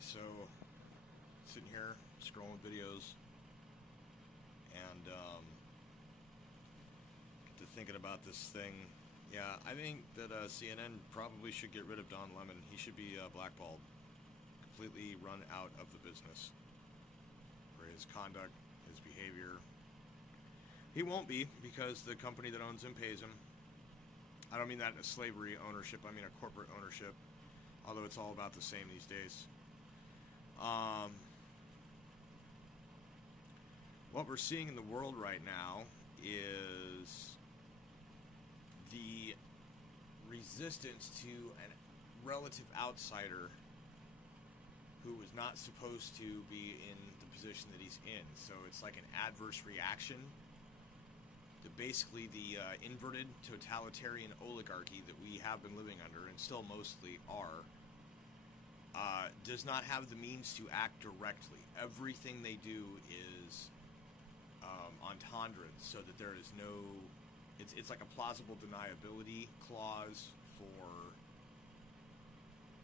Okay, so sitting here scrolling videos and get to thinking about this thing. Yeah, I think that CNN probably should get rid of Don Lemon. He should be blackballed, completely run out of the business for his conduct, his behavior. He won't be because the company that owns him pays him. I don't mean that in a slavery ownership, I mean a corporate ownership, although it's all about the same these days. What we're seeing in the world right now is the resistance to a relative outsider who was not supposed to be in the position that he's in. So it's like an adverse reaction to basically the inverted totalitarian oligarchy that we have been living under and still mostly are. Does not have the means to act directly. Everything they do is entendred, so that there is no... It's like a plausible deniability clause for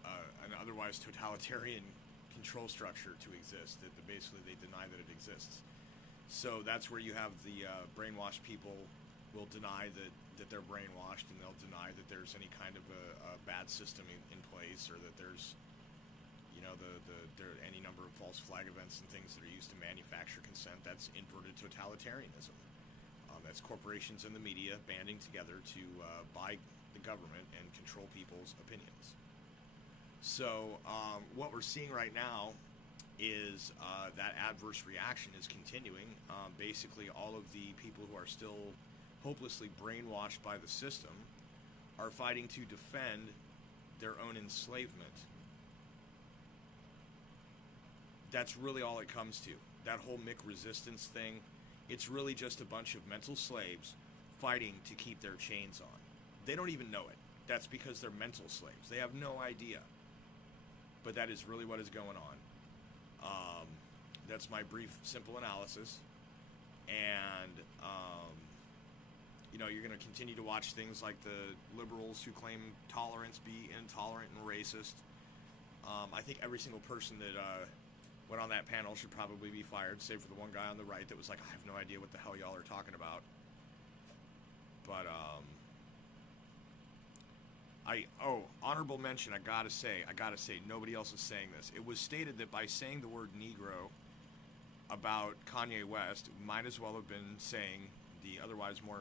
an otherwise totalitarian control structure to exist, that basically they deny that it exists. So that's where you have the brainwashed people will deny that they're brainwashed, and they'll deny that there's any kind of a bad system in place, or that there's there are any number of false flag events and things that are used to manufacture consent. That's inverted totalitarianism. That's corporations and the media banding together to buy the government and control people's opinions. So what we're seeing right now is that adverse reaction is continuing. Basically, all of the people who are still hopelessly brainwashed by the system are fighting to defend their own enslavement. That's really all it comes to. That whole Mick resistance thing, it's really just a bunch of mental slaves fighting to keep their chains on. They don't even know it. That's because they're mental slaves. They have no idea. But that is really what is going on. That's my brief, simple analysis. And, you're going to continue to watch things like the liberals who claim tolerance be intolerant and racist. I think every single person that went on that panel should probably be fired, save for the one guy on the right that was like, I have no idea what the hell y'all are talking about. But, honorable mention, I gotta say, nobody else is saying this. It was stated that by saying the word Negro about Kanye West, might as well have been saying the otherwise more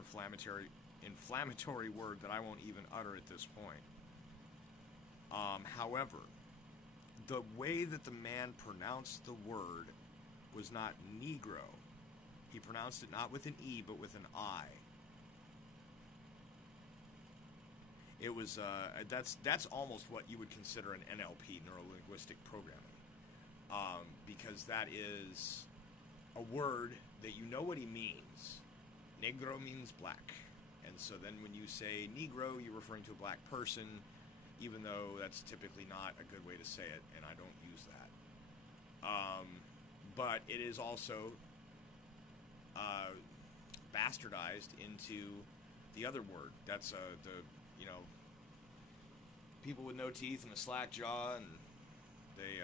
inflammatory word that I won't even utter at this point. However, the way that the man pronounced the word was not Negro. He pronounced it not with an E, but with an I. It was, that's almost what you would consider an NLP, neuro-linguistic programming. Because that is a word that you know what he means. Negro means black. And so then when you say Negro, you're referring to a black person, even though that's typically not a good way to say it, and I don't use that. But it is also bastardized into the other word. That's people with no teeth and a slack jaw, and they,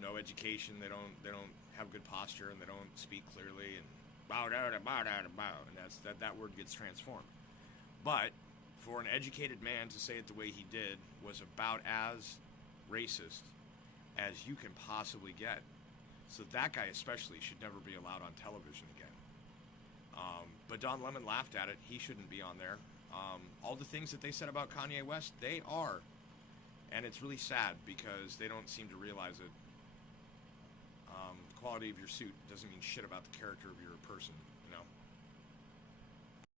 no education. They don't have good posture, and they don't speak clearly, and bow da da bow da da bow, and that word gets transformed. But for an educated man to say it the way he did was about as racist as you can possibly get. So that guy especially should never be allowed on television again. But Don Lemon laughed at it. He shouldn't be on there. All the things that they said about Kanye West, they are. And it's really sad because they don't seem to realize it. The quality of your suit doesn't mean shit about the character of your person,